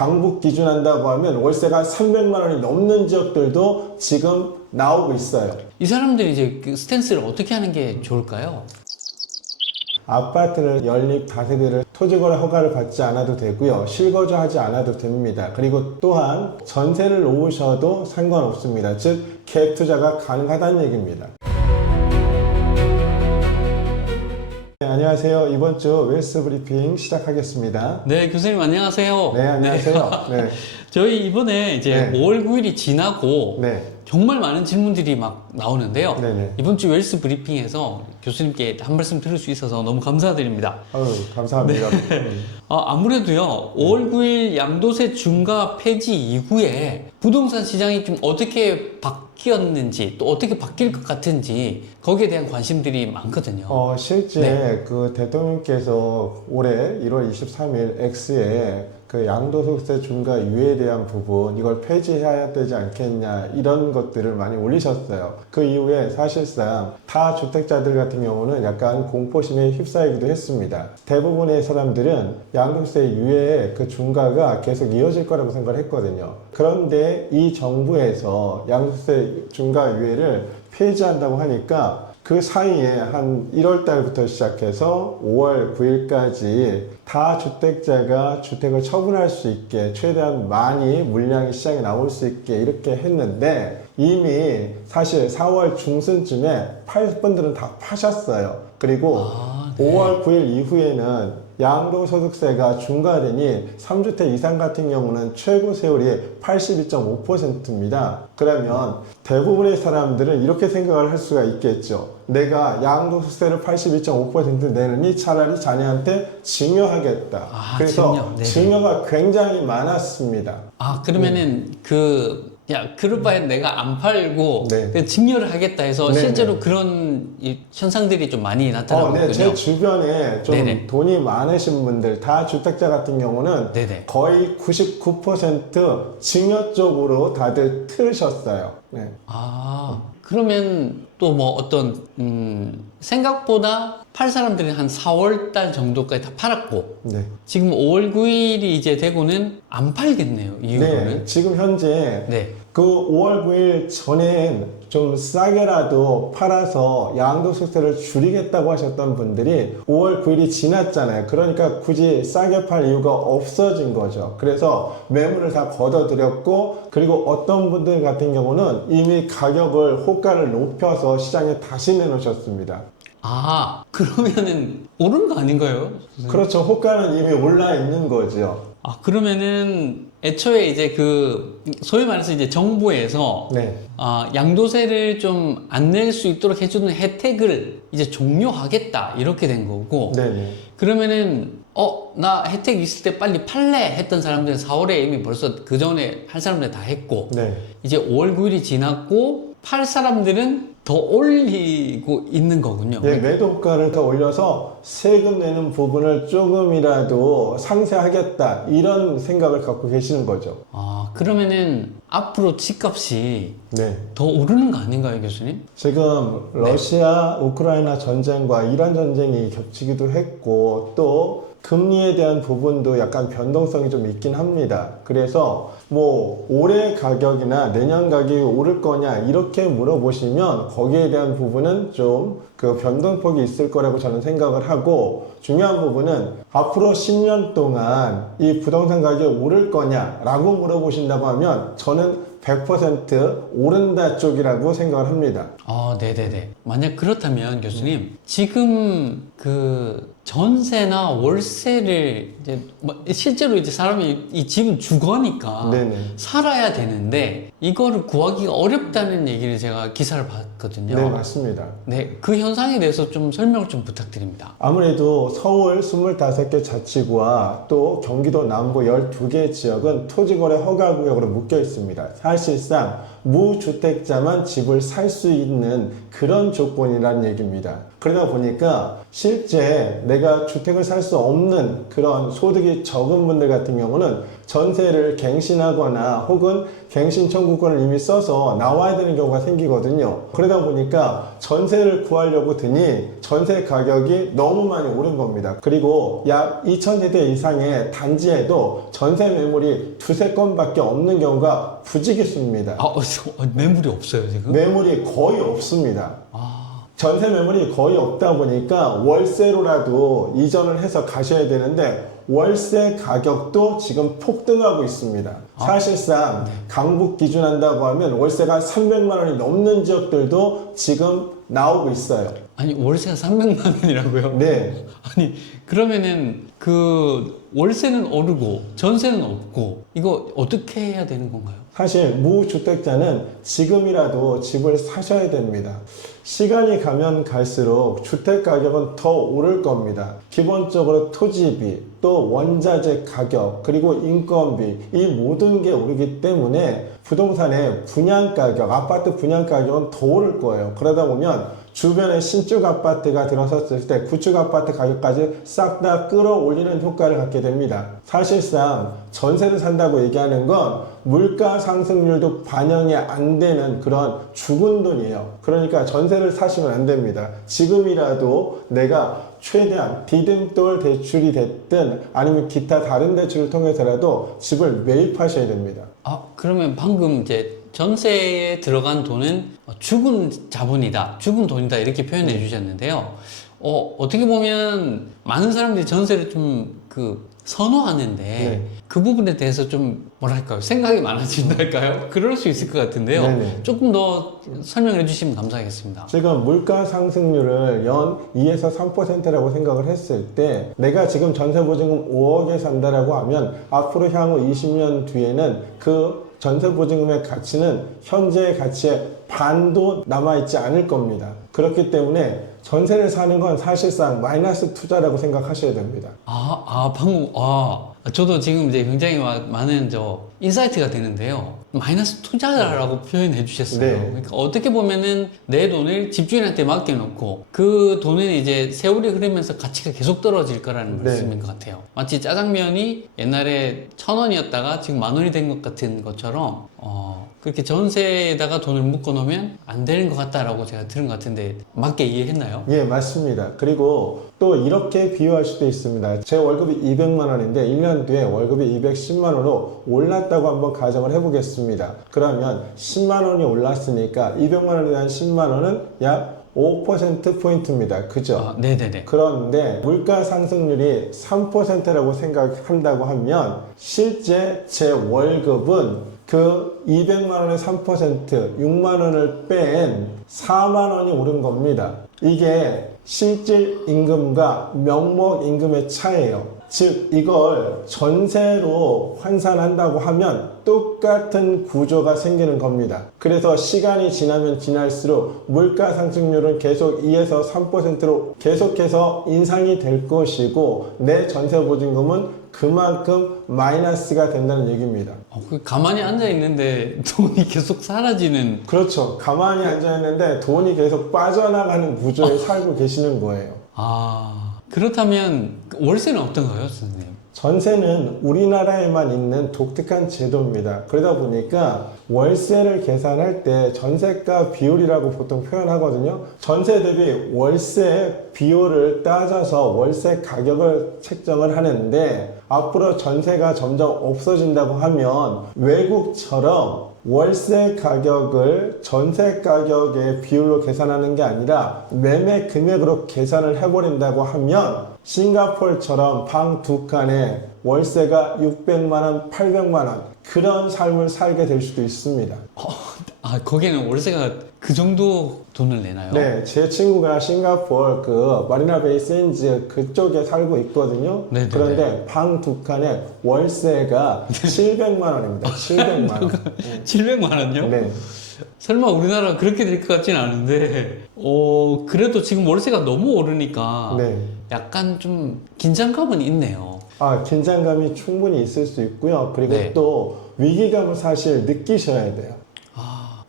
강북 기준한다고 하면 월세가 300만 원이 넘는 지역들도 지금 나오고 있어요. 이 사람들이 이제 그 스탠스를 어떻게 하는 게 좋을까요? 아파트를 연립 다세대를 토지거래 허가를 받지 않아도 되고요. 실거주하지 않아도 됩니다. 그리고 또한 전세를 놓으셔도 상관없습니다. 즉 갭 투자가 가능하다는 얘기입니다. 네, 안녕하세요. 이번 주 웰스 브리핑 시작하겠습니다. 네, 교수님 안녕하세요. 네, 안녕하세요. 네. 저희 이번에 이제 네. 5월 9일이 지나고 네. 정말 많은 질문들이 막 나오는데요. 네네. 이번 주 웰스 브리핑에서 교수님께 한 말씀 들을 수 있어서 너무 감사드립니다. 감사합니다. 아무래도요, 5월 9일 양도세 중과 폐지 이후에 부동산 시장이 좀 어떻게 바뀌었는지 또 어떻게 바뀔 것 같은지 거기에 대한 관심들이 많거든요. 실제 네. 그 대통령께서 올해 1월 23일 X에 그 양도소득세 중과 유예에 대한 부분 이걸 폐지해야 되지 않겠냐 이런 것들을 많이 올리셨어요. 그 이후에 사실상 다주택자들 같은 경우는 약간 공포심에 휩싸이기도 했습니다. 대부분의 사람들은 양도세 유예의 그 중과가 계속 이어질 거라고 생각을 했거든요. 그런데 이 정부에서 양도세 중과 유예를 폐지한다고 하니까 그 사이에 한 1월 달부터 시작해서 5월 9일까지 다주택자가 주택을 처분할 수 있게 최대한 많이 물량이 시장에 나올 수 있게 이렇게 했는데 이미 사실 4월 중순쯤에 팔 분들은 다 파셨어요. 그리고 네. 5월 9일 이후에는 양도소득세가 중과되니 3주택 이상 같은 경우는 최고 세율이 82.5%입니다. 그러면 대부분의 사람들은 이렇게 생각을 할 수가 있겠죠. 내가 양도소득세를 82.5% 내느니 차라리 자녀한테 증여하겠다. 그래서 증여가 굉장히 많았습니다. 그러면은 그럴 바에 내가 안 팔고 네. 증여를 하겠다 해서 네네. 실제로 그런 현상들이 좀 많이 나타나고 있군요. 네, 제 주변에 좀 네네. 돈이 많으신 분들, 다주택자 같은 경우는 네네. 거의 99% 증여 쪽으로 다들 틀으셨어요. 네. 그러면 또 뭐 어떤 생각보다 팔 사람들이 한 4월 달 정도까지 다 팔았고 네. 지금 5월 9일이 이제 되고는 안 팔겠네요. 이후로는. 네, 지금 현재 네. 그 5월 9일 전엔 좀 싸게라도 팔아서 양도소득세를 줄이겠다고 하셨던 분들이 5월 9일이 지났잖아요. 그러니까 굳이 싸게 팔 이유가 없어진 거죠. 그래서 매물을 다 걷어들였고 그리고 어떤 분들 같은 경우는 이미 가격을 호가를 높여서 시장에 다시 내놓으셨습니다. 그러면은 오른 거 아닌가요? 그렇죠. 호가는 이미 올라 있는 거죠. 그러면은 애초에 이제 소위 말해서 이제 정부에서 네. 양도세를 좀 안 낼 수 있도록 해주는 혜택을 이제 종료하겠다 이렇게 된 거고. 네네. 그러면은 나 혜택 있을 때 빨리 팔래 했던 사람들은 4월에 이미 벌써 그 전에 할 사람들 다 했고. 네. 이제 5월 9일이 지났고 팔 사람들은 더 올리고 있는 거군요. 네, 매도 호가를 더 올려서 세금 내는 부분을 조금이라도 상쇄하겠다 이런 생각을 갖고 계시는 거죠. 그러면은 앞으로 집값이 네. 더 오르는 거 아닌가요, 교수님? 지금 러시아 우크라이나 전쟁과 이란 전쟁이 겹치기도 했고 또 금리에 대한 부분도 약간 변동성이 좀 있긴 합니다. 그래서 뭐 올해 가격이나 내년 가격이 오를 거냐 이렇게 물어보시면 거기에 대한 부분은 좀 그 변동폭이 있을 거라고 저는 생각을 하고 중요한 부분은 앞으로 10년 동안 이 부동산 가격이 오를 거냐라고 물어보신다고 하면 저는 100% 오른다 쪽이라고 생각을 합니다. 네네네. 만약 그렇다면 교수님, 지금 전세나 월세를 이제 실제로 이제 사람이 이 집은 주거니까 네네. 살아야 되는데 이거를 구하기가 어렵다는 얘기를 제가 기사를 봤거든요. 네, 맞습니다. 네, 그 현상에 대해서 좀 설명을 좀 부탁드립니다. 아무래도 서울 25개 자치구와 또 경기도 남부 12개 지역은 토지거래 허가구역으로 묶여 있습니다. 사실상 무주택자만 집을 살 수 있는 그런 조건이라는 얘기입니다. 그러다 보니까 실제 내가 주택을 살 수 없는 그런 소득이 적은 분들 같은 경우는 전세를 갱신하거나 혹은 갱신 청구권을 이미 써서 나와야 되는 경우가 생기거든요. 그러다 보니까 전세를 구하려고 드니 전세 가격이 너무 많이 오른 겁니다. 그리고 약 2,000세대 이상의 단지에도 전세 매물이 두세 건밖에 없는 경우가 부지기수입니다. 매물이 없어요, 지금? 매물이 거의 없습니다. 아, 전세 매물이 거의 없다 보니까 월세로라도 이전을 해서 가셔야 되는데 월세 가격도 지금 폭등하고 있습니다. 사실상 강북 기준한다고 하면 월세가 300만 원이 넘는 지역들도 지금 나오고 있어요. 아니, 월세가 300만 원이라고요? 네. 아니, 그러면은 그 월세는 오르고 전세는 없고 이거 어떻게 해야 되는 건가요? 사실 무주택자는 지금이라도 집을 사셔야 됩니다. 시간이 가면 갈수록 주택 가격은 더 오를 겁니다. 기본적으로 토지비, 또 원자재 가격, 그리고 인건비, 이 모든 게 오르기 때문에 부동산의 분양 가격, 아파트 분양 가격은 더 오를 거예요. 그러다 보면 주변에 신축 아파트가 들어섰을 때 구축 아파트 가격까지 싹 다 끌어올리는 효과를 갖게 됩니다. 사실상 전세를 산다고 얘기하는 건 물가 상승률도 반영이 안 되는 그런 죽은 돈이에요. 그러니까 전세를 사시면 안 됩니다. 지금이라도 내가 최대한 디딤돌 대출이 됐든 아니면 기타 다른 대출을 통해서라도 집을 매입하셔야 됩니다. 그러면 방금 이제 전세에 들어간 돈은 죽은 자본이다, 죽은 돈이다 이렇게 표현해 주셨는데요. 어떻게 보면 많은 사람들이 전세를 좀 선호하는데 네. 그 부분에 대해서 좀 뭐랄까요, 생각이 많아진달까요? 그럴 수 있을 것 같은데요. 네네. 조금 더 설명해 주시면 감사하겠습니다. 지금 물가 상승률을 연 2에서 3%라고 생각을 했을 때 내가 지금 전세보증금 5억에 산다라고 하면 앞으로 향후 20년 뒤에는 그 전세보증금의 가치는 현재의 가치의 반도 남아있지 않을 겁니다. 그렇기 때문에 전세를 사는 건 사실상 마이너스 투자라고 생각하셔야 됩니다. 저도 지금 이제 굉장히 많은 인사이트가 되는데요. 마이너스 투자라고 표현해 주셨어요. 네. 그러니까 어떻게 보면은 내 돈을 집주인한테 맡겨놓고 그 돈은 이제 세월이 흐르면서 가치가 계속 떨어질 거라는 네. 말씀인 것 같아요. 마치 짜장면이 옛날에 1,000원이었다가 지금 10,000원이 된 것 같은 것처럼 그렇게 전세에다가 돈을 묶어 놓으면 안 되는 것 같다라고 제가 들은 것 같은데 맞게 이해했나요? 예, 맞습니다. 그리고 또 이렇게 비유할 수도 있습니다. 제 월급이 200만 원인데 1년 뒤에 월급이 210만 원으로 올랐다고 한번 가정을 해보겠습니다. 그러면 10만 원이 올랐으니까 200만 원에 대한 10만 원은 약 5%포인트입니다. 그죠? 네네네. 그런데 물가 상승률이 3%라고 생각한다고 하면 실제 제 월급은 그 200만 원의 3%, 6만 원을 뺀 4만 원이 오른 겁니다. 이게 실질 임금과 명목 임금의 차이예요. 즉 이걸 전세로 환산한다고 하면 똑같은 구조가 생기는 겁니다. 그래서 시간이 지나면 지날수록 물가 상승률은 계속 2에서 3%로 계속해서 인상이 될 것이고 내 전세 보증금은 그만큼 마이너스가 된다는 얘기입니다. 가만히 앉아 있는데 돈이 계속 사라지는. 그렇죠. 가만히 앉아 있는데 돈이 계속 빠져나가는 구조에 살고 계시는 거예요. 그렇다면 월세는 어떤가요, 선생님? 전세는 우리나라에만 있는 독특한 제도입니다. 그러다 보니까 월세를 계산할 때 전세가 비율이라고 보통 표현하거든요. 전세 대비 월세 비율을 따져서 월세 가격을 책정을 하는데 앞으로 전세가 점점 없어진다고 하면 외국처럼 월세 가격을 전세 가격의 비율로 계산하는 게 아니라 매매 금액으로 계산을 해버린다고 하면 싱가포르처럼 방 두 칸에 월세가 600만 원, 800만 원 그런 삶을 살게 될 수도 있습니다. 거기는 월세가 그 정도 돈을 내나요? 네, 제 친구가 싱가포르 그 마리나 베이 샌즈 그쪽에 살고 있거든요. 네네네. 그런데 방 두 칸에 월세가 700만 원입니다. 700만 원. 700만 원요? 네. 설마 우리나라 그렇게 될 것 같진 않은데, 그래도 지금 월세가 너무 오르니까 네. 약간 좀 긴장감은 있네요. 긴장감이 충분히 있을 수 있고요. 그리고 네. 또 위기감을 사실 느끼셔야 돼요.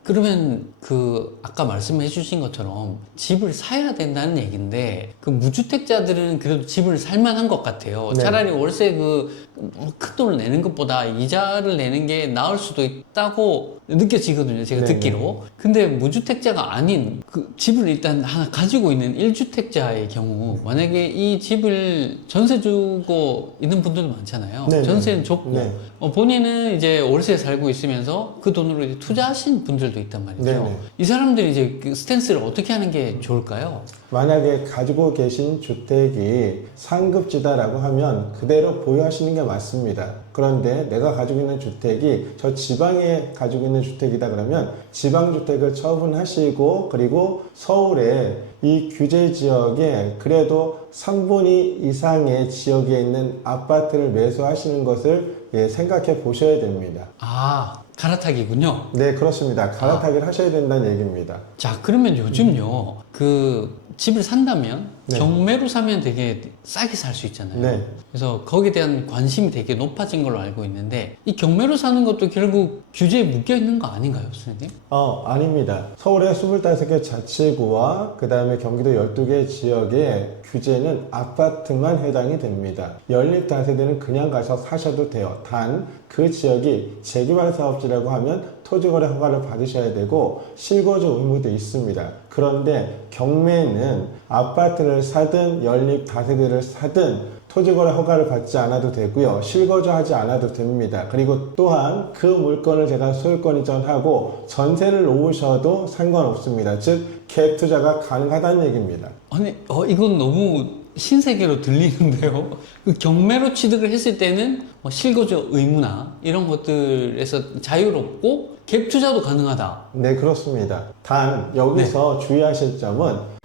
그러면 그 아까 말씀해 주신 것처럼 집을 사야 된다는 얘기인데 그 무주택자들은 그래도 집을 살만한 것 같아요. 네. 차라리 월세 큰 돈을 내는 것보다 이자를 내는 게 나을 수도 있다고 느껴지거든요. 제가 네네. 듣기로. 근데 무주택자가 아닌 그 집을 일단 하나 가지고 있는 1주택자의 경우 만약에 이 집을 전세 주고 있는 분들도 많잖아요. 네네. 전세는 줬고 네. 본인은 이제 월세 살고 있으면서 그 돈으로 이제 투자하신 분들도 있단 말이죠. 네네. 이 사람들이 이제 그 스탠스를 어떻게 하는 게 좋을까요? 만약에 가지고 계신 주택이 상급지다라고 하면 그대로 보유하시는 게 맞습니다. 그런데 내가 가지고 있는 주택이 저 지방에 가지고 있는 주택이다 그러면 지방주택을 처분하시고 그리고 서울에 이 규제 지역에 그래도 3분의 이상의 지역에 있는 아파트를 매수하시는 것을 생각해 보셔야 됩니다. 아, 갈아타기군요. 네, 그렇습니다. 갈아타기를 하셔야 된다는 얘기입니다. 자, 그러면 요즘요, 그 집을 산다면 네. 경매로 사면 되게 싸게 살 수 있잖아요. 네. 그래서 거기에 대한 관심이 되게 높아진 걸로 알고 있는데 이 경매로 사는 것도 결국 규제에 묶여 있는 거 아닌가요, 선생님? 아닙니다. 서울의 25개 자치구와 그 다음에 경기도 12개 지역의 규제는 아파트만 해당이 됩니다. 연립 다세대는 그냥 가서 사셔도 돼요. 단 그 지역이 재개발 사업지라고 하면 토지거래 허가를 받으셔야 되고 실거주 의무도 있습니다. 그런데 경매는 아파트를 사든 연립 다세대를 사든 토지거래 허가를 받지 않아도 되고요. 실거주하지 않아도 됩니다. 그리고 또한 그 물건을 제가 소유권 이전하고 전세를 놓으셔도 상관없습니다. 즉 갭 투자가 가능하다는 얘기입니다. 아니, 이건 너무 신세계로 들리는데요. 그 경매로 취득을 했을 때는 뭐 실거주 의무나 이런 것들에서 자유롭고 갭 투자도 가능하다. 네, 그렇습니다. 단 여기서 주의하실 점은